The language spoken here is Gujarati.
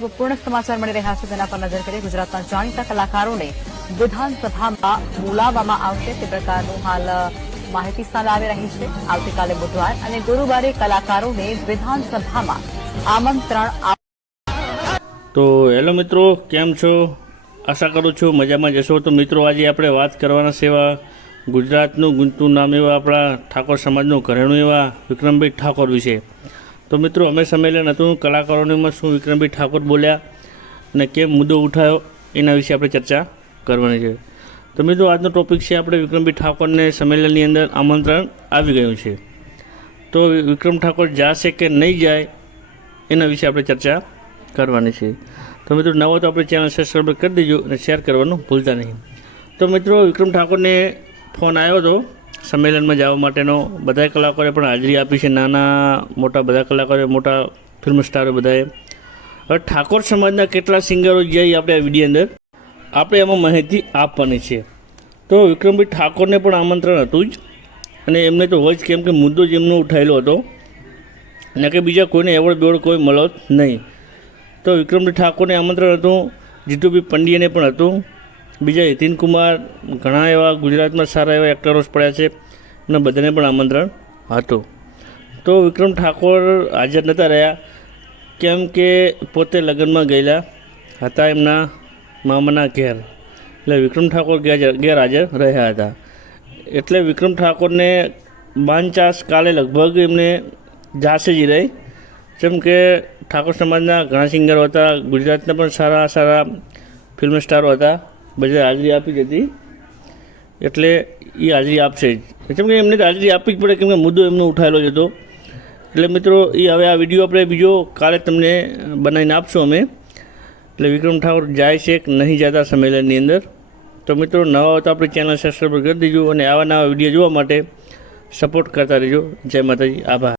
પૂર્ણ સમાચાર મળી રહ્યા છે તેના પર નજર કરીએ। ગુજરાતના જાણીતા કલાકારોને વિધાનસભામાં બોલાવવામાં આવશે તે પ્રકારનું હાલ માહિતી સામે આવી રહી છે। આવતીકાલે બુધવાર અને ગુરુવારે કલાકારોને વિધાનસભામાં આમંત્રણ તો હેલો મિત્રો, કેમ છો? આશા કરું છું મજામાં જશો। તો મિત્રો, આજે આપણે વાત કરવાના સેવા ગુજરાતનું ગુંજતું નામ એવા આપણા ઠાકોર સમાજનું ઘરેણું એવા વિક્રમભાઈ ઠાકોર વિશે। તો મિત્રો, અમે સંમેલન હતું કલાકારોમાં શું વિક્રમભાઈ ઠાકોર બોલ્યા અને કેમ મુદ્દો ઉઠાવ્યો એના વિશે આપણે ચર્ચા કરવાની છે। તો મિત્રો, આજનો ટોપિક છે આપણે વિક્રમભાઈ ઠાકોરને સંમેલનની અંદર આમંત્રણ આવી ગયું છે, તો વિક્રમ ઠાકોર જશે કે નહીં જાય એના વિશે આપણે ચર્ચા કરવાની છે। તો મિત્રો, નવો તો આપણે ચેનલ સબસ્ક્રાઈબ કરી દેજો અને શેર કરવાનું ભૂલતા નહીં। તો મિત્રો, વિક્રમ ઠાકોરને ફોન આવ્યો હતો સંમેલનમાં જવા માટેનો। બધા કલાકારોએ પણ હાજરી આપી છે, નાના મોટા બધા કલાકારો, મોટા ફિલ્મ સ્ટારો બધાએ। હવે ઠાકોર સમાજના કેટલા સિંગરો જઈ આપણે આ વિડીયો અંદર આપણે એમાં માહિતી આપવાની છે। તો વિક્રમભાઈ ઠાકોરને પણ આમંત્રણ હતું જ, અને એમને તો હોય જ, કેમ કે મુદ્દો જ એમનો ઉઠાયેલો હતો અને કે બીજા કોઈને એવોર્ડ બેવોર્ડ કોઈ મળો નહીં। તો વિક્રમભાઈ ઠાકોરને આમંત્રણ હતું, જીતુભાઈ પંડ્યાને પણ હતું, બીજા હિતિન કુમાર, ઘણા એવા ગુજરાતમાં સારા એવા એક્ટરો પડ્યા છે, એમને બધાને પણ આમંત્રણ હતું। તો વિક્રમ ઠાકોર હાજર નહોતા રહ્યા, કેમ કે પોતે લગ્નમાં ગયેલા હતા એમના મામાના ઘેર, એટલે વિક્રમ ઠાકોર ગેરહાજર રહ્યા હતા। એટલે વિક્રમ ઠાકોરને બાંચાસ કાલે લગભગ એમને જાશે જ રહી, જેમ કે ઠાકોર સમાજના ઘણા સિંગરો હતા, ગુજરાતના પણ સારા સારા ફિલ્મ સ્ટારો હતા, બધા હાજરી આપી જ હતી, એટલે એ હાજરી આપશે જ, કેમ કે એમને હાજરી આપવી જ પડે, કેમ કે મુદ્દો એમનો ઉઠાયેલો જ હતો। એટલે મિત્રો, એ હવે આ વિડીયો આપણે બીજો કાલે તમને બનાવીને આપશું અમે, એટલે વિક્રમ ઠાકોર જાય છે કે નહીં જતા સંમેલનની અંદર। તો મિત્રો, નવા હોય તો આપણી ચેનલ સબસ્ક્રાઈબ કરી દેજો અને આવા નવા વિડીયો જોવા માટે સપોર્ટ કરતા રહેજો। જય માતાજી, આભાર।